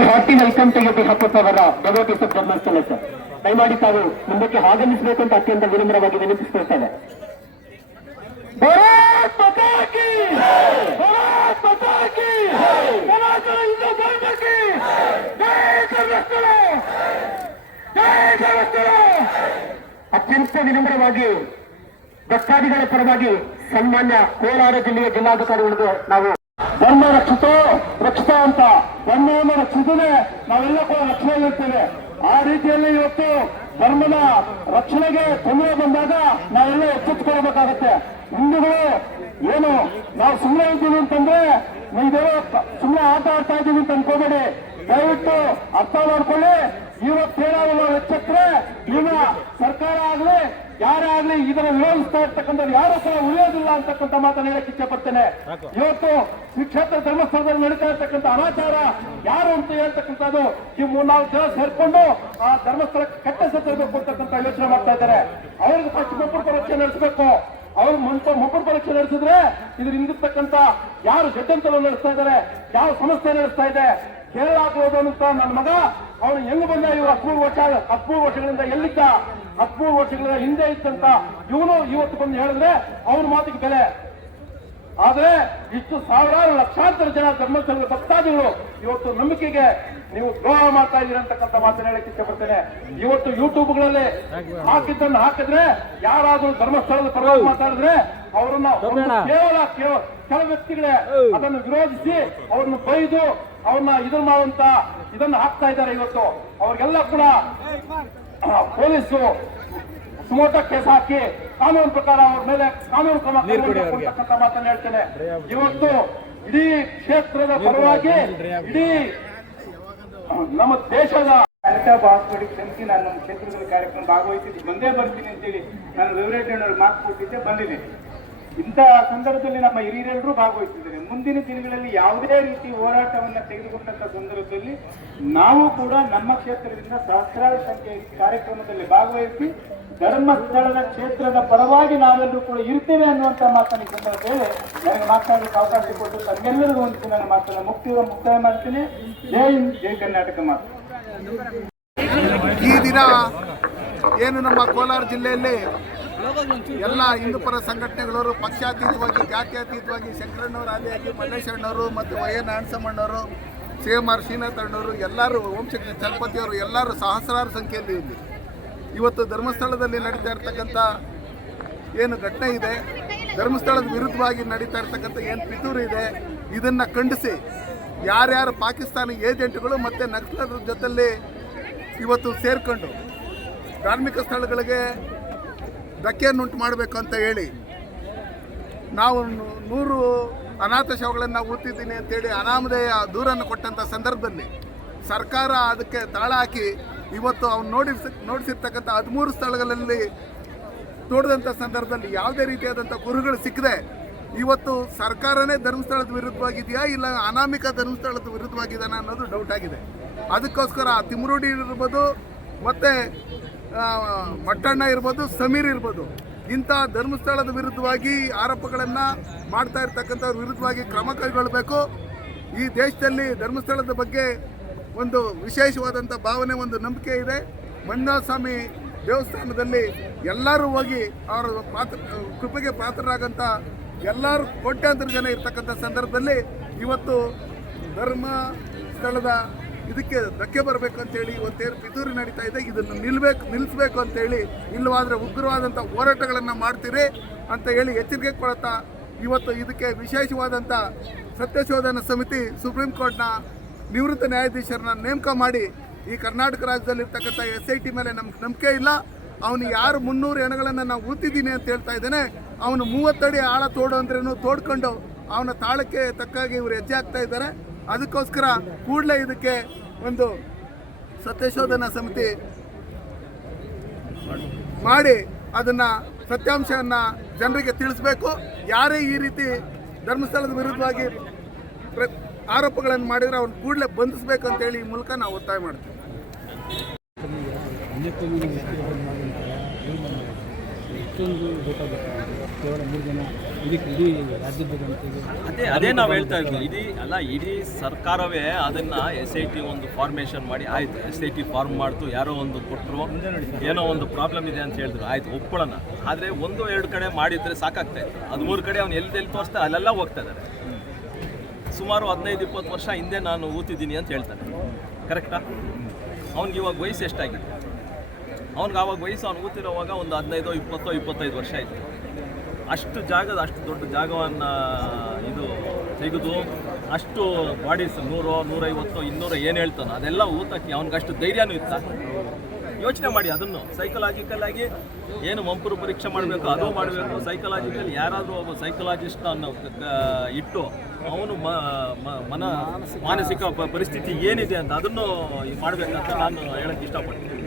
Very hearty welcome to U B ಅವರ devotees of Dharmasthala sir ದಯಮಾಡಿ ತಾವು ಮುಂದಕ್ಕೆ ಆಗಮಿಸಬೇಕು ಅಂತ ಅತ್ಯಂತ ವಿನಮ್ರವಾಗಿ ಧರ್ಮಸ್ಥಳ ಅತ್ಯಂತ ವಿನಮ್ರವಾಗಿ ಭಕ್ತಾದಿಗಳ ಪರವಾಗಿ ಸನ್ಮಾನ್ಯ ಕೋಲಾರ ಜಿಲ್ಲೆಯ ಜಿಲ್ಲಾಧಿಕಾರಿಗಳಿಗೆ ನಾವು ಧರ್ಮ ರಕ್ಷಿತೋ ರಕ್ಷಿತ ಅಂತ. ಧರ್ಮವನ್ನು ರಕ್ಷಿಸದೆ ನಾವೆಲ್ಲ ಕೂಡ ರಕ್ಷಣೆ ಇರ್ತೇವೆ ಆ ರೀತಿಯಲ್ಲಿ ಇವತ್ತು ಧರ್ಮದ ರಕ್ಷಣೆಗೆ ತೊಂದರೆ ಬಂದಾಗ ನಾವೆಲ್ಲ ಎಚ್ಚೆತ್ತುಕೊಳ್ಬೇಕಾಗತ್ತೆ ಹಿಂದೂಗಳು ಏನು, ನಾವು ಸುಮ್ಮನೆ ಇದ್ದೀವಿ ಅಂತಂದ್ರೆ ನೀವೇನೋ ಸುಮ್ಮನೆ ಆಟ ಆಡ್ತಾ ಇದ್ದೀವಿ ಅಂತ ಅನ್ಕೋಬೇಡಿ. ದಯವಿಟ್ಟು ಅರ್ಥ ಮಾಡ್ಕೊಳ್ಳಿ. ವಿರೋಧಿಸ್ತಾ ಇರ್ತಕ್ಕಂಥವ್ರು ಯಾರು ಸಹ ಉಳಿಯೋದಿಲ್ಲ ಅಂತಕ್ಕಂಥ ಮಾತನ್ನು ಹೇಳಕ್ ಇಚ್ಛೆ ಪಡ್ತೇನೆ ಇವತ್ತು ಶಿಕ್ಷೇತ್ರ ಕ್ಷೇತ್ರ ಧರ್ಮಸ್ಥಳದಲ್ಲಿ ನಡೀತಾ ಇರ್ತಕ್ಕಂಥ ಅನಾಚಾರ ಯಾರು ಅಂತ ಹೇಳ್ತಕ್ಕಂಥದ್ದು ಈ ಮೂರ್ನಾಲ್ಕು ಜನ ಸೇರ್ಕೊಂಡು ಆ ಧರ್ಮಸ್ಥಳಕ್ಕೆ ಕಟ್ಟ ಸತ್ತಬೇಕು ಅಂತಕ್ಕಂಥ ಯೋಚನೆ ಮಾಡ್ತಾ ಇದ್ದಾರೆ. ಅವ್ರಿಗೆ ಫಸ್ಟ್ ಮುಪ್ಪು ಪರೀಕ್ಷೆ ನಡೆಸಬೇಕು. ಅವ್ರ ಮುಂಚ ಮುಪ್ಪು ಪರೀಕ್ಷೆ ನಡೆಸಿದ್ರೆ ಇದ್ರ ಹಿಂದಿರ್ತಕ್ಕಂಥ ಯಾರು ಷಡ್ಯಂತ್ರ ನಡೆಸ್ತಾ ಇದ್ದಾರೆ ಯಾವ ಸಂಸ್ಥೆ ನಡೆಸ್ತಾ ಇದೆ ಕೇರಳ ಹೋದ ಅಂತ ನನ್ನ ಮಗ ಅವನು ಹೆಂಗ್ ಬಂದ ಇವರು ಹತ್ಮೂರು ವರ್ಷ ಹತ್ಮೂರು ವರ್ಷಗಳಿಂದ ಎಲ್ಲಿದ್ದ? ಹತ್ಮೂರು ವರ್ಷಗಳಿಂದ ಹಿಂದೆ ಇದ್ದಂತ ಇವನು ಇವತ್ತು ಬಂದು ಹೇಳಿದ್ರೆ ಅವ್ರ ಮಾತಿಗೆ ಬೆಲೆ. ಆದ್ರೆ ಇಷ್ಟು ಸಾವಿರಾರು ಲಕ್ಷಾಂತರ ಜನ ಧರ್ಮಸ್ಥಳದ ಭಕ್ತಾದಿಗಳು ಇವತ್ತು ನಂಬಿಕೆಗೆ ನೀವು ದ್ರೋಹ ಮಾಡ್ತಾ ಇದ್ದೀರಿ ಅಂತಕ್ಕಂಥ ಮಾತನ್ನ ಹೇಳಕ್ಕೆ ಇಷ್ಟಪಡ್ತೇನೆ. ಇವತ್ತು ಯೂಟ್ಯೂಬ್ಗಳಲ್ಲಿ ಹಾಕಿದ್ದನ್ನು ಹಾಕಿದ್ರೆ ಯಾರಾದರೂ ಧರ್ಮಸ್ಥಳದ ಪರವಾಗಿ ಮಾತಾಡಿದ್ರೆ ಅವರನ್ನ ಕೇವಲ ಕೇವ- ಕೆಲ ವ್ಯಕ್ತಿಗಳೇ ಅದನ್ನು ವಿರೋಧಿಸಿ ಅವರನ್ನು ಬೈದು ಅವ್ರನ್ನ ಇದನ್ನ ಮಾಡುವಂತ ಇದನ್ನ ಹಾಕ್ತಾ ಇದ್ದಾರೆ ಇವತ್ತು. ಅವ್ರಿಗೆಲ್ಲ ಕೂಡ ಪೊಲೀಸು ಸುಮೋಟ ಕೇಸ್ ಹಾಕಿ ಕಾನೂನು ಪ್ರಕಾರ ಅವ್ರ ಮೇಲೆ ಕಾನೂನು ಕ್ರಮ ಕೈಗೊಳ್ಳಬೇಕು ಅಂತಕ್ಕಂಥ ಮಾತನ್ನ ಹೇಳ್ತೇನೆ. ಇವತ್ತು ಇಡೀ ಕ್ಷೇತ್ರದ ಪರವಾಗಿ ಇಡೀ ನಮ್ಮ ದೇಶದ ಅನಿತಾಬ್ ಹಾಸ್ಪಿಟಲ್ ಕ್ಷಮಿಸಿ ನಾನು ನಮ್ಮ ಕ್ಷೇತ್ರದಲ್ಲಿ ಕಾರ್ಯಕ್ರಮ ಭಾಗವಹಿಸಿ ಬಂದೇ ಬರ್ತೀನಿ ಅಂತೇಳಿ ನಾನು ರವಿರೆಡ್ಡಿ ಮಾತು ಕೊಟ್ಟಿದ್ದೆ ಬಂದಿದೆ. ಇಂಥ ಸಂದರ್ಭದಲ್ಲಿ ನಮ್ಮ ಹಿರಿಯರೆಲ್ಲರೂ ಭಾಗವಹಿಸಿದ್ದಾರೆ. ಮುಂದಿನ ದಿನಗಳಲ್ಲಿ ಯಾವುದೇ ರೀತಿ ಹೋರಾಟವನ್ನ ತೆಗೆದುಕೊಂಡಂತ ಸಂದರ್ಭದಲ್ಲಿ ನಾವು ಕೂಡ ನಮ್ಮ ಕ್ಷೇತ್ರದಿಂದ ಸಹಸ್ರಾರು ಸಂಖ್ಯೆಯ ಕಾರ್ಯಕ್ರಮದಲ್ಲಿ ಭಾಗವಹಿಸಿ ಧರ್ಮಸ್ಥಳದ ಕ್ಷೇತ್ರದ ಪರವಾಗಿ ನಾವೆಲ್ಲರೂ ಕೂಡ ಇರ್ತೇವೆ ಅನ್ನುವಂತ ಮಾತನ್ನು ಸಂದರ್ಭದಲ್ಲಿ ನನಗೆ ಮಾತನಾಡಲಿಕ್ಕೆ ಅವಕಾಶ ಕೊಟ್ಟು ತಮ್ಮೆಲ್ಲರಿಗೂ ಒಂದು ನನ್ನ ಮಾತನ್ನ ಮುಕ್ತಿ ಮುಕ್ತಾಯ ಮಾಡ್ತೀನಿ. ಜೈ ಹಿಂದ್, ಜೈ ಕರ್ನಾಟಕ ಮಾತು. ಈ ದಿನ ಏನು ನಮ್ಮ ಕೋಲಾರ ಜಿಲ್ಲೆಯಲ್ಲಿ ಎಲ್ಲ ಹಿಂದೂಪರ ಸಂಘಟನೆಗಳವರು, ಪಕ್ಷಾತೀತವಾಗಿ, ಜಾತ್ಯತೀತವಾಗಿ ಶಂಕರಣ್ಣವರು ಆದಿಯಾಗಿ ಮಲ್ಲೇಶಣ್ಣವರು ಮತ್ತು ವೈ ಎನ್ ಅಣ್ಣಸಮ್ಮಣ್ಣವರು ಸಿ ಎಂ ಆರ್ ಶ್ರೀನಾಥಣ್ಣವರು, ಎಲ್ಲರೂ ಓಂಶಕ್ತಿ ಚಲಪತಿಯವರು, ಎಲ್ಲರೂ ಸಹಸ್ರಾರು ಸಂಖ್ಯೆಯಲ್ಲಿ ಇಲ್ಲಿ. ಇವತ್ತು ಧರ್ಮಸ್ಥಳದಲ್ಲಿ ನಡೀತಾ ಇರ್ತಕ್ಕಂಥ ಏನು ಘಟನೆ ಇದೆ, ಧರ್ಮಸ್ಥಳದ ವಿರುದ್ಧವಾಗಿ ನಡೀತಾ ಇರ್ತಕ್ಕಂಥ ಏನು ಪಿತೂರು ಇದೆ, ಇದನ್ನು ಖಂಡಿಸಿ ಯಾರ್ಯಾರು ಪಾಕಿಸ್ತಾನಿ ಏಜೆಂಟ್ಗಳು ಮತ್ತು ನಕ್ಸಲರ ಜೊತೆಯಲ್ಲಿ ಇವತ್ತು ಸೇರಿಕೊಂಡು ಧಾರ್ಮಿಕ ಸ್ಥಳಗಳಿಗೆ ಧಕ್ಕೆಯನ್ನುಂಟು ಮಾಡಬೇಕು ಅಂತ ಹೇಳಿ ನಾವು ನೂರು ಅನಾಥ ಶವಗಳನ್ನು ಊದ್ತಿದ್ದೀನಿ ಅಂತೇಳಿ ಅನಾಮಧೇಯ ದೂರನ್ನು ಕೊಟ್ಟಂಥ ಸಂದರ್ಭದಲ್ಲಿ ಸರ್ಕಾರ ಅದಕ್ಕೆ ತಾಳ ಹಾಕಿ ಇವತ್ತು ಅವ್ನು ನೋಡಿಸ್ ನೋಡಿಸಿರ್ತಕ್ಕಂಥ ಹದಿಮೂರು ಸ್ಥಳಗಳಲ್ಲಿ ತೋಡಿದಂಥ ಸಂದರ್ಭದಲ್ಲಿ ಯಾವುದೇ ರೀತಿಯಾದಂಥ ಗುರುಗಳು ಸಿಕ್ಕದೆ ಇವತ್ತು ಸರ್ಕಾರನೇ ಧರ್ಮಸ್ಥಳದ ವಿರುದ್ಧವಾಗಿದೆಯಾ ಇಲ್ಲ ಅನಾಮಿಕ ಧರ್ಮಸ್ಥಳದ ವಿರುದ್ಧವಾಗಿದ್ದಾನ ಅನ್ನೋದು ಡೌಟ್ ಆಗಿದೆ. ಅದಕ್ಕೋಸ್ಕರ ತಿಮ್ರುಡಿ ಇರ್ಬೋದು, ಮತ್ತು ಮಟ್ಟಣ್ಣ ಇರ್ಬೋದು, ಸಮೀರ್ ಇರ್ಬೋದು. ಇಂಥ ಧರ್ಮಸ್ಥಳದ ವಿರುದ್ಧವಾಗಿ ಆರೋಪಗಳನ್ನು ಮಾಡ್ತಾ ಇರ್ತಕ್ಕಂಥವ್ರ ವಿರುದ್ಧವಾಗಿ ಕ್ರಮ ಕೈಗೊಳ್ಳಬೇಕು. ಈ ದೇಶದಲ್ಲಿ ಧರ್ಮಸ್ಥಳದ ಬಗ್ಗೆ ಒಂದು ವಿಶೇಷವಾದಂಥ ಭಾವನೆ, ಒಂದು ನಂಬಿಕೆ ಇದೆ. ಮಂಜುನಾಥಸ್ವಾಮಿ ದೇವಸ್ಥಾನದಲ್ಲಿ ಎಲ್ಲರೂ ಹೋಗಿ ಅವರ ಪಾತ್ರ, ಕೃಪೆಗೆ ಪಾತ್ರರಾಗಂಥ ಎಲ್ಲರೂ ಕೋಟ್ಯಾಂತರ ಜನ ಇರ್ತಕ್ಕಂಥ ಸಂದರ್ಭದಲ್ಲಿ ಇವತ್ತು ಧರ್ಮ ಸ್ಥಳದ ಇದಕ್ಕೆ ಧಕ್ಕೆ ಬರಬೇಕು ಅಂತೇಳಿ ಇವತ್ತೇನು ಪಿತೂರಿ ನಡೀತಾ ಇದೆ, ಇದನ್ನು ನಿಲ್ಬೇಕು ನಿಲ್ಲಿಸ್ಬೇಕು ಅಂತೇಳಿ ಇಲ್ಲವಾದರೆ ಉಗ್ರವಾದಂಥ ಹೋರಾಟಗಳನ್ನು ಮಾಡ್ತೀರಿ ಅಂತ ಹೇಳಿ ಎಚ್ಚರಿಕೆ ಕೊಡುತ್ತಾ ಇವತ್ತು ಇದಕ್ಕೆ ವಿಶೇಷವಾದಂಥ ಸತ್ಯಶೋಧನಾ ಸಮಿತಿ ಸುಪ್ರೀಂ ಕೋರ್ಟ್ನ ನಿವೃತ್ತ ನ್ಯಾಯಾಧೀಶರನ್ನ ನೇಮಕ ಮಾಡಿ ಈ ಕರ್ನಾಟಕ ರಾಜ್ಯದಲ್ಲಿರ್ತಕ್ಕಂಥ ಎಸ್ ಐ ಟಿ ಮೇಲೆ ನಮ್ಗೆ ನಂಬಿಕೆ ಇಲ್ಲ. ಅವನು ಯಾರು ಮುನ್ನೂರು ಎಣಗಳನ್ನು ನಾವು ಉಳ್ತಿದ್ದೀನಿ ಅಂತ ಹೇಳ್ತಾ ಇದ್ದೇನೆ. ಅವನು ಮೂವತ್ತಡಿ ಆಳ ತೋಡು ಅಂದ್ರೇನು ತೋಡ್ಕೊಂಡು ಅವನ ತಾಳಕ್ಕೆ ತಕ್ಕಾಗಿ ಇವರು ಹೆಜ್ಜೆ ಆಗ್ತಾ ಇದ್ದಾರೆ. ಅದಕ್ಕೋಸ್ಕರ ಕೂಡಲೇ ಇದಕ್ಕೆ ಒಂದು ಸತ್ಯಶೋಧನಾ ಸಮಿತಿ ಮಾಡಿ ಅದನ್ನು ಸತ್ಯಾಂಶವನ್ನು ಜನರಿಗೆ ತಿಳಿಸ್ಬೇಕು. ಯಾರೇ ಈ ರೀತಿ ಧರ್ಮಸ್ಥಳದ ವಿರುದ್ಧವಾಗಿ ಆರೋಪಗಳನ್ನು ಮಾಡಿದರೆ ಅವ್ನು ಕೂಡಲೇ ಬಂಧಿಸಬೇಕು ಅಂತೇಳಿ ಈ ಮೂಲಕ ನಾವು ಒತ್ತಾಯ ಮಾಡ್ತೀವಿ. ಕೇವಲ ಮೂರು ಜನ ಇಡೀ ರಾಜ್ಯದ ಜನತೆಗೆ ಅದೇ ಅದೇ ನಾವು ಹೇಳ್ತಾ ಇದ್ವಿ, ಇಡೀ, ಅಲ್ಲ, ಇಡೀ ಸರ್ಕಾರವೇ ಅದನ್ನ ಎಸ್ ಐ ಟಿ ಒಂದು ಫಾರ್ಮೇಷನ್ ಮಾಡಿ, ಆಯ್ತು ಎಸ್ ಐ ಟಿ ಫಾರ್ಮ್ ಮಾಡ್ತು, ಯಾರೋ ಒಂದು ಕೊಟ್ಟರು ಏನೋ ಒಂದು ಪ್ರಾಬ್ಲಮ್ ಇದೆ ಅಂತ ಹೇಳಿದ್ರು, ಆಯ್ತು, ಒಪ್ಕೊಳ್ಳೋಣ. ಆದರೆ ಒಂದು, ಎರಡು ಕಡೆ ಮಾಡಿದ್ರೆ ಸಾಕಾಗ್ತಾ ಇತ್ತು. ಮೂರು ಕಡೆ ಅವ್ನು ಎಲ್ಲಿ ಎಲ್ಲಿ ತೋರಿಸ್ತಾ ಅಲ್ಲೆಲ್ಲ ಹೋಗ್ತಾ ಇದ್ದಾರೆ ಸುಮಾರು ಹದಿನೈದು, ಇಪ್ಪತ್ತು ವರ್ಷ ಹಿಂದೆ ನಾನು ಊತಿದ್ದೀನಿ ಅಂತ ಹೇಳ್ತಾನೆ ಕರೆಕ್ಟಾ ಅವ್ನಿಗೆ ಇವಾಗ ವಯಸ್ಸು ಎಷ್ಟಾಗಿದೆ? ಅವ್ನಿಗೆ ಆವಾಗ ವಯಸ್ಸು ಅವ್ನು ಊತಿರೋವಾಗ ಒಂದು ಹದಿನೈದು, ಇಪ್ಪತ್ತೋ, ಇಪ್ಪತ್ತೈದು ವರ್ಷ ಆಯಿತು. ಅಷ್ಟು ಜಾಗದ ಅಷ್ಟು ದೊಡ್ಡ ಜಾಗವನ್ನು, ಇದು ತೆಗೆದು ಅಷ್ಟು ಬಾಡೀಸ್ ನೂರು, ನೂರೈವತ್ತು, ಇನ್ನೂರು ಏನು ಹೇಳ್ತಾನೋ, ಅದೆಲ್ಲ ಊತಕ್ಕೆ ಅವ್ನಿಗೆ ಅಷ್ಟು ಧೈರ್ಯನೂ ಇತ್ತ? ಯೋಚನೆ ಮಾಡಿ ಅದನ್ನು. ಸೈಕಲಾಜಿಕಲ್ ಆಗಿ ಏನು ಮಂಪರು ಪರೀಕ್ಷೆ ಮಾಡಬೇಕು, ಅದು ಮಾಡಬೇಕು ಸೈಕಲಾಜಿಕಲ್ ಯಾರಾದರೂ ಒಬ್ಬ ಸೈಕಲಾಜಿಸ್ಟ್ ಅನ್ನೋ ಇಟ್ಟು ಅವನು ಮನ, ಮಾನಸಿಕ ಪರಿಸ್ಥಿತಿ ಏನಿದೆ ಅಂತ ಅದನ್ನು ಮಾಡಬೇಕಂತ ನಾನು ಹೇಳಕ್ಕೆ ಇಷ್ಟಪಡ್ತೀನಿ.